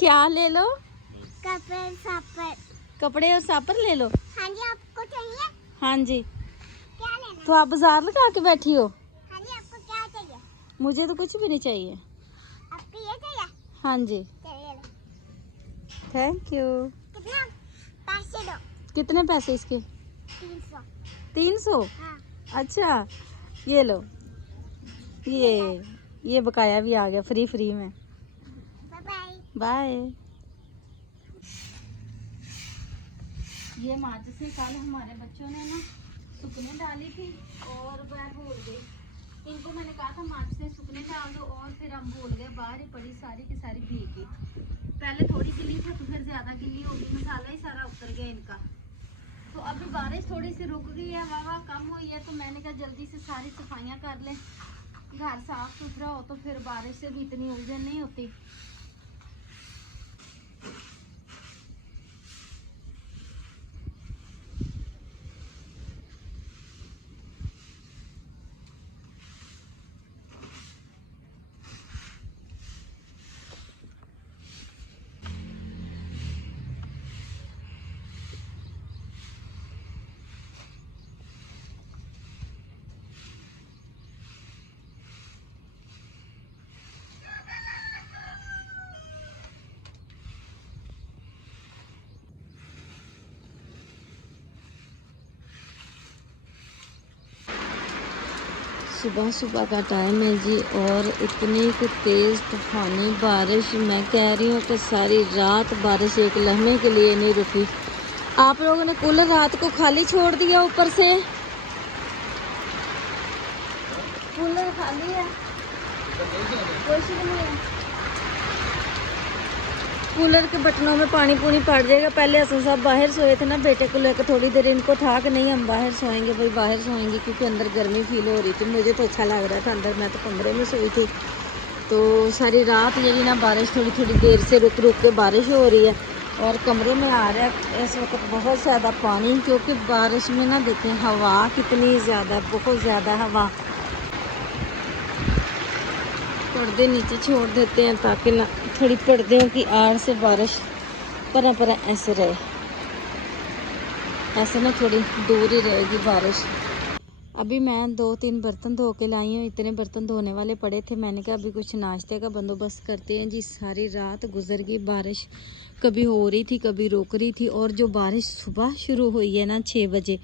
क्या ले लो? कपड़े सापर। कपड़े और सापर ले लो। हाँ जी, आपको चाहिए? हाँ जी। क्या लेना? तो आप बाजार लगा के बैठी हो? हाँ जी, आपको क्या चाहिए? मुझे तो कुछ भी नहीं चाहिए। आपको ये चाहिए? हाँ जी। चलिए लो। Thank you. कितना? पैसे दो। कितने पैसे इसके? 300। 300? हाँ। अच्छा, ये लो। ये बकाया भी आ गया फ्री में। Bye bye. बाय। ये माचिस से कल हमारे बच्चों ने ना सूखने डाली थी और वह भूल गई। इनको मैंने कहा था माचिस से सूखने डाल दो और फिर हम भूल गए, बाहर ही पड़ी सारी की सारी भीगी। पहले थोड़ी गिली थी तो फिर ज्यादा गिली होगी, मसाला ही सारा उतर गया इनका। तो अभी बारिश थोड़ी सी रुक गई है, हवा कम हुई है, तो मैंने कहा जल्दी से सारी सफाइयाँ कर लें। घर साफ सुथरा हो तो फिर बारिश से भी इतनी उलझन नहीं होती। सुबह सुबह का टाइम है जी और इतनी तेज़ तूफानी बारिश, मैं कह रही हूँ कि सारी रात बारिश एक लम्हे के लिए नहीं रुकी। आप लोगों ने कूलर रात को खाली छोड़ दिया, ऊपर से कूलर खाली है, कुछ नहीं है। कूलर के बटनों में पानी पड़ जाएगा। पहले हसन साहब बाहर सोए थे ना, बेटे को लेकर थोड़ी देर इनको था कि नहीं हम बाहर सोएंगे, भाई बाहर सोएंगे क्योंकि अंदर गर्मी फील हो रही थी। मुझे तो अच्छा लग रहा था अंदर, मैं तो कमरे में सोई थी। तो सारी रात यही ना बारिश थोड़ी थोड़ी देर से रुक रुक के बारिश हो रही है और कमरे में आ रहा है इस वक्त बहुत ज़्यादा पानी, क्योंकि बारिश में ना देखें हवा कितनी ज़्यादा, बहुत ज़्यादा हवा। पर्दे नीचे छोड़ देते हैं ताकि ना थोड़ी पर्दों की आड़ से बारिश पर ऐसे रहे, ऐसे ना थोड़ी दूर ही रहेगी बारिश। अभी मैं 2-3 बर्तन धो के लाई हूँ, इतने बर्तन धोने वाले पड़े थे। मैंने कहा अभी कुछ नाश्ते का बंदोबस्त करते हैं जी। सारी रात गुजर गई, बारिश कभी हो रही थी कभी रुक रही थी, और जो बारिश सुबह शुरू हुई है ना 6 बजे,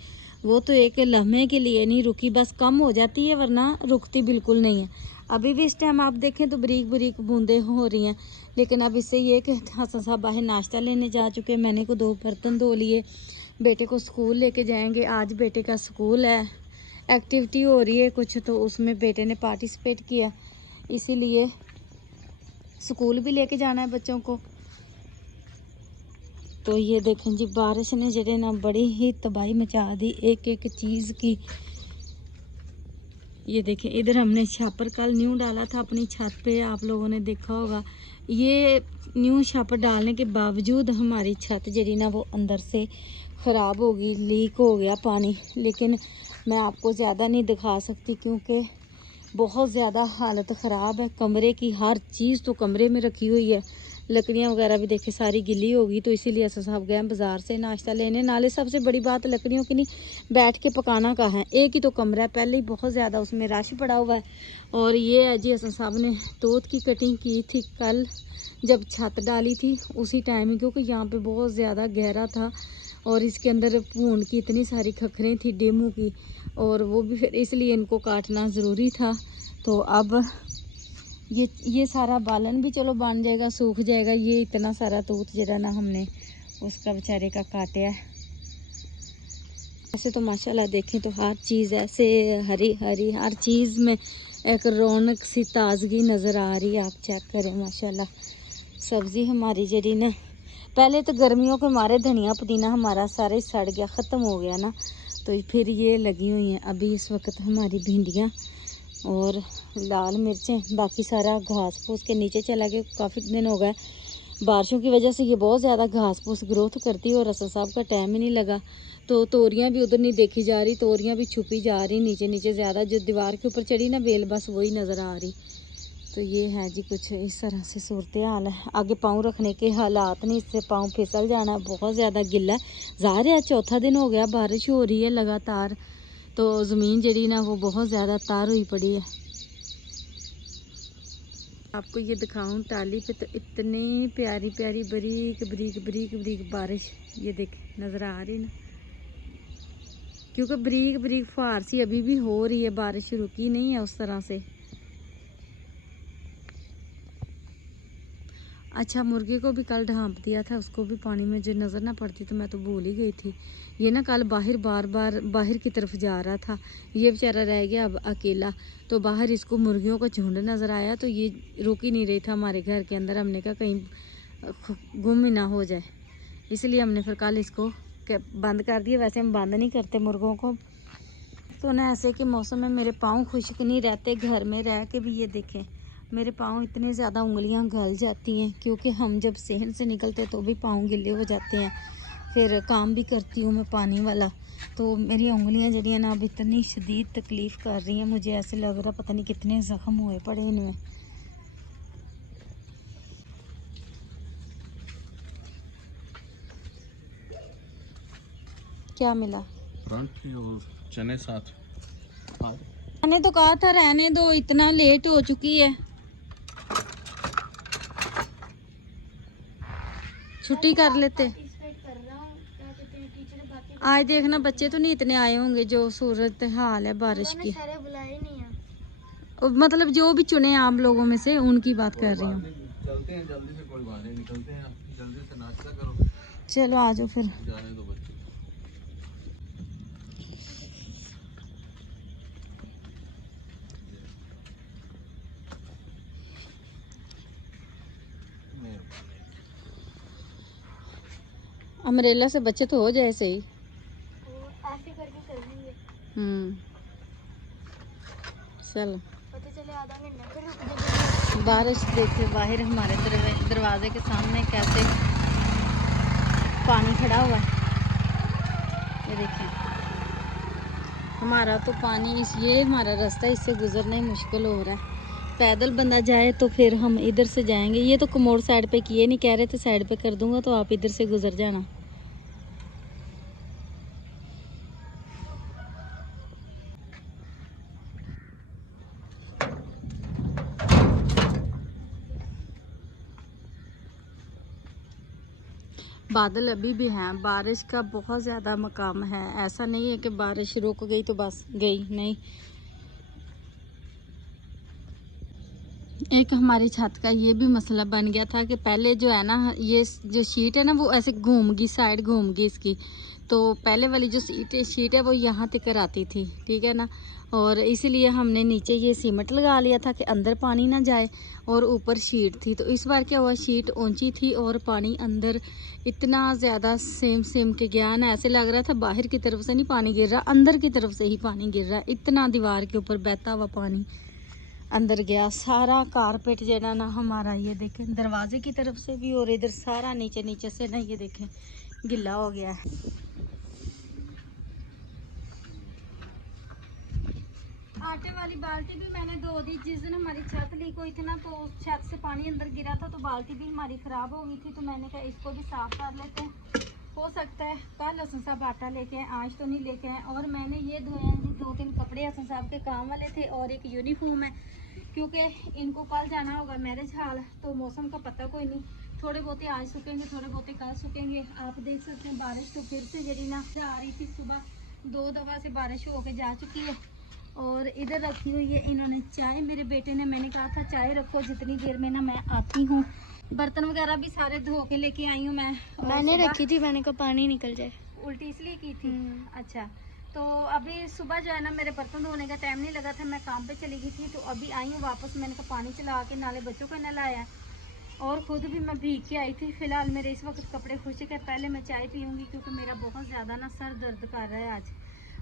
वो तो एक लम्हे के लिए नहीं रुकी, बस कम हो जाती है वरना रुकती बिल्कुल नहीं है। अभी भी इस टाइम आप देखें तो बारीक बारीक बूंदें हो रही हैं, लेकिन अब इससे ये कि हसन साहब बाहर नाश्ता लेने जा चुके। मैंने को 2 बर्तन धो लिए, बेटे को स्कूल लेके जाएंगे। आज बेटे का स्कूल है, एक्टिविटी हो रही है कुछ, तो उसमें बेटे ने पार्टिसिपेट किया, इसीलिए स्कूल भी लेके जाना है बच्चों को। तो ये देखें जी बारिश ने जड़े ना बड़ी ही तबाही मचा दी एक एक चीज़ की। ये देखें इधर हमने छापर कल न्यू डाला था अपनी छत पे, आप लोगों ने देखा होगा। ये न्यू छापर डालने के बावजूद हमारी छत जड़ी ना वो अंदर से ख़राब हो गई, लीक हो गया पानी। लेकिन मैं आपको ज़्यादा नहीं दिखा सकती क्योंकि बहुत ज़्यादा हालत ख़राब है। कमरे की हर चीज़ तो कमरे में रखी हुई है, लकड़ियाँ वगैरह भी देखे सारी गिली होगी। तो इसीलिए हसन साहब गए बाज़ार से नाश्ता लेने। नाले सबसे बड़ी बात लकड़ियों की नहीं, बैठ के पकाना का है। एक ही तो कमरा है, पहले ही बहुत ज़्यादा उसमें रश पड़ा हुआ है। और ये है जी हसन साहब ने तोत की कटिंग की थी कल जब छत डाली थी उसी टाइम, क्योंकि यहाँ पे बहुत ज़्यादा गहरा था और इसके अंदर भून की इतनी सारी खखरें थी डेमू की, और वो भी फिर इसलिए इनको काटना ज़रूरी था। तो अब ये सारा बालन भी चलो बन जाएगा, सूख जाएगा। ये इतना सारा तूत जरा ना हमने उसका बेचारे का काटा है। ऐसे तो माशाल्लाह देखें तो हर चीज़ ऐसे हरी हरी, हर चीज़ में एक रौनक सी ताज़गी नज़र आ रही है। आप चेक करें माशाल्लाह। सब्ज़ी हमारी जड़ी ना पहले तो गर्मियों के मारे धनिया पुदीना हमारा सारा ही सड़ गया, ख़त्म हो गया ना, तो फिर ये लगी हुई हैं। अभी इस वक्त हमारी भिंडियाँ और लाल मिर्चें, बाकी सारा घास फूस के नीचे चला गया। काफ़ी दिन हो गए बारिशों की वजह से ये बहुत ज़्यादा घास फूस ग्रोथ करती है और रसल साहब का टाइम ही नहीं लगा। तो तोरियां भी उधर नहीं देखी जा रही, तोरियां भी छुपी जा रही नीचे नीचे ज़्यादा। जो दीवार के ऊपर चढ़ी ना बेल बस वही नज़र आ रही। तो ये है जी कुछ इस तरह से सूरत हाल है। आगे पाँव रखने के हालात नहीं, इससे पाँव फिसल जाना है, बहुत ज़्यादा गिल्ला है। ज़ाहिर है चौथा दिन हो गया, बारिश हो रही है लगातार, तो ज़मीन जड़ी ना वो बहुत ज़्यादा तार हुई पड़ी है। आपको ये दिखाऊं टाली पे तो इतनी प्यारी प्यारी बरीक बरीक बरीक बरीक बारिश, ये देख नज़र आ रही ना, क्योंकि बरीक बरीक फुहार सी अभी भी हो रही है, बारिश रुकी नहीं है उस तरह से। अच्छा, मुर्गी को भी कल ढांप दिया था, उसको भी पानी में जो नज़र ना पड़ती तो मैं तो भूल ही गई थी। ये ना कल बाहर बार बार बाहर की तरफ जा रहा था, ये बेचारा रह गया अब अकेला। तो बाहर इसको मुर्गियों का झुंड नज़र आया, तो ये रुक ही नहीं रही था हमारे घर के अंदर। हमने कहा कहीं गुम ही ना हो जाए, इसलिए हमने फिर कल इसको बंद कर दिया। वैसे हम बंद नहीं करते मुर्गों को। तो ना ऐसे के मौसम में मेरे पाँव खुश्क नहीं रहते, घर में रह के भी ये देखें मेरे पाँव इतने ज़्यादा उंगलियां गल जाती हैं, क्योंकि हम जब सहन से निकलते तो भी पाँव गिले हो जाते हैं। फिर काम भी करती हूँ मैं पानी वाला, तो मेरी उंगलियां जड़ियाँ ना अब इतनी शदीद तकलीफ़ कर रही हैं, मुझे ऐसे लग रहा पता नहीं कितने ज़ख्म हुए पड़े इनमें। क्या मिला? परांठे और चने साथ। मैंने तो कहा था रहने दो, इतना लेट हो चुकी है, छुट्टी कर लेते। आज देखना बच्चे तो नहीं इतने आए होंगे, जो सूरत हाल है बारिश की। मतलब जो भी चुने आप लोगों में से उनकी बात कर रही हूँ। चलते हैं जल्दी से, कोई बात नहीं, निकलते हैं, जल्दी से नाश्ता करो, चलो आ जाओ फिर। जाने दो बच्चे। अमरेला से बच्चे तो हो जाए सही। ऐसे करके कर लेंगे। चलो पता चले आधा घंटा फिर रुक जाएंगे। बारिश देखिए बाहर हमारे दरवाजे के सामने कैसे पानी खड़ा हुआ है, ये देखिए। हमारा तो पानी ये हमारा रास्ता, इससे गुजरना ही मुश्किल हो रहा है। पैदल बंदा जाए तो फिर हम इधर से जाएंगे। ये तो कमोड साइड पे किए नहीं, कह रहे थे साइड पे कर दूंगा तो आप इधर से गुजर जाना। बादल अभी भी हैं, बारिश का बहुत ज़्यादा मकाम है। ऐसा नहीं है कि बारिश रुक गई तो बस गई, नहीं। एक हमारी छत का ये भी मसला बन गया था कि पहले जो है ना, ये जो शीट है ना वो ऐसे घूम गई, साइड घूम गई इसकी। तो पहले वाली जो शीट है वो यहाँ तक आती थी, ठीक है ना। और इसीलिए हमने नीचे ये सीमेंट लगा लिया था कि अंदर पानी ना जाए, और ऊपर शीट थी। तो इस बार क्या हुआ, शीट ऊंची थी और पानी अंदर इतना ज़्यादा सेम के गया ना, ऐसे लग रहा था बाहर की तरफ से नहीं पानी गिर रहा, अंदर की तरफ से ही पानी गिर रहा है। इतना दीवार के ऊपर बहता हुआ पानी अंदर गया। सारा कारपेट जो ना हमारा, ये देखें दरवाजे की तरफ से भी और इधर सारा नीचे से ना, ये देखें गिल्ला हो गया है। आटे वाली बाल्टी भी मैंने धो दी। जिस दिन हमारी छत लीक हुई थी ना, तो छत से पानी अंदर गिरा था, तो बाल्टी भी हमारी ख़राब हो गई थी। तो मैंने कहा इसको भी साफ़ कर लेते हैं, हो सकता है कल हसन साहब आटा लेके आए, आज तो नहीं लेके आए। और मैंने ये धोया जी, 2-3 कपड़े हसन साहब के काम वाले थे और एक यूनिफॉर्म है, क्योंकि इनको कल जाना होगा मैरिज हॉल। तो मौसम का पता कोई नहीं, थोड़े बहुते आज सूखेंगे, थोड़े बहुते कल सूखेंगे। आप देख सकते हैं बारिश तो फिर से जड़ी ना आ रही थी, सुबह 2 दफ़ा से बारिश होके जा चुकी है। और इधर रखी हुई है इन्होंने चाय, मेरे बेटे ने, मैंने कहा था चाय रखो जितनी देर में ना मैं आती हूँ। बर्तन वगैरह भी सारे धो के लेके आई हूँ मैं। मैंने रखी थी, मैंने कहा पानी निकल जाए। उल्टी इसलिए की थी। अच्छा, तो अभी सुबह जो है ना मेरे बर्तन धोने का टाइम नहीं लगा था, मैं काम पे चली गई थी। तो अभी आई हूँ वापस, मैंने कहा पानी चला के नाले बच्चों को नहलाया है और ख़ुद भी मैं भीग के आई थी। फ़िलहाल मेरे इस वक्त कपड़े खुश्क है, पहले मैं चाय पीऊँगी क्योंकि मेरा बहुत ज़्यादा ना सर दर्द कर रहा है आज।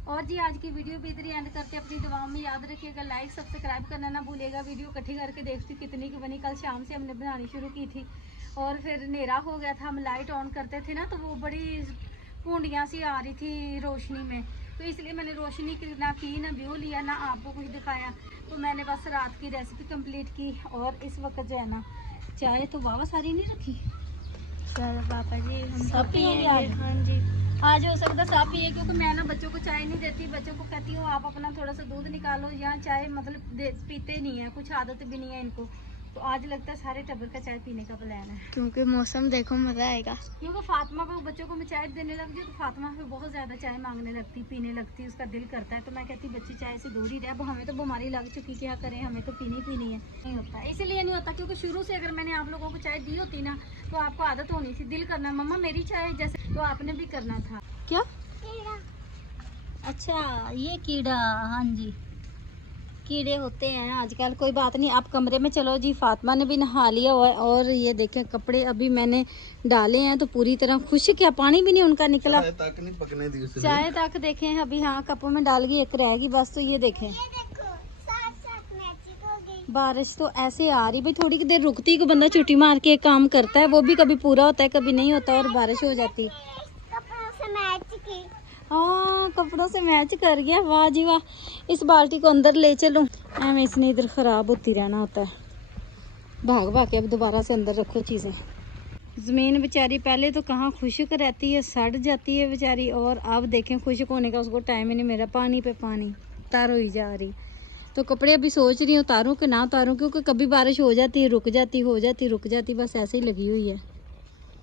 और जी आज की वीडियो भी इधर ही एंड करके अपनी दुआओं में याद रखिएगा, लाइक सब्सक्राइब करना ना भूलिएगा। वीडियो इकट्ठी करके देखती कितनी की बनी, कल शाम से हमने बनानी शुरू की थी और फिर अंधेरा हो गया था। हम लाइट ऑन करते थे ना तो वो बड़ी पूंडियाँ सी आ रही थी रोशनी में, तो इसलिए मैंने रोशनी ना की, ना व्यू लिया, ना आपको कुछ दिखाया। तो मैंने बस रात की रेसिपी कंप्लीट की और इस वक्त जो है ना चाय तो वावा सारी नहीं रखी। चलो पापा जी हम सब पिएंगे आज? हाँ जी। आज हो सकता साफ पिए, क्योंकि मैं ना बच्चों को चाय नहीं देती, बच्चों को कहती हूँ आप अपना थोड़ा सा दूध निकालो, या चाय मतलब पीते नहीं है, कुछ आदत भी नहीं है इनको। तो आज लगता है सारे टब्बर का चाय पीने का प्लान है, क्योंकि मौसम देखो मज़ा आएगा। क्योंकि फातिमा को बच्चों को मैं चाय देने लग जाऊँ तो फातिमा फिर बहुत ज़्यादा चाय मांगने लगती, पीने लगती, उसका दिल करता है। तो मैं कहती बच्ची चाय से दूर ही रहे, अब हमें तो बीमारी लग चुकी, क्या करें, हमें तो पीनी है। नहीं होता, इसलिए नहीं होता क्योंकि शुरू से अगर मैंने आप लोगों को चाय दी होती ना तो आपको आदत होनी थी, दिल करना मम्मा मेरी चाय जैसे, तो आपने भी करना था। क्या? अच्छा ये कीड़ा, हाँ जी कीड़े होते हैं आजकल, कोई बात नहीं। आप कमरे में चलो जी। फातिमा ने भी नहा लिया हुआ है और ये देखें कपड़े अभी मैंने डाले हैं तो पूरी तरह खुश्क, क्या पानी भी नहीं उनका निकला, चाय तक नहीं पकने दी उसने। चाय तक देखें अभी, हाँ कपों में डाल गई, एक रहेगी बस। तो ये देखें बारिश तो ऐसे आ रही, भाई थोड़ी देर रुकती को बंदा छुट्टी मार के एक काम करता है, वो भी कभी पूरा होता है कभी नहीं होता, और बारिश हो जाती। हाँ कपड़ों से मैच कर गया, वाह जी वाह। इस बाल्टी को अंदर ले चलो, एम इसने इधर ख़राब होती रहना होता है, भाग भाग के अब दोबारा से अंदर रखो चीज़ें। ज़मीन बेचारी पहले तो कहाँ खुश्क रहती है, सड़ जाती है बेचारी, और अब देखें खुश्क होने का उसको टाइम ही नहीं, मेरा पानी पे पानी तार हो ही जा रही। तो कपड़े अभी सोच रही हूँ उतारूँ कि ना उतारूँ, क्योंकि कभी बारिश हो जाती है रुक जाती, हो जाती रुक जाती, बस ऐसे ही लगी हुई है।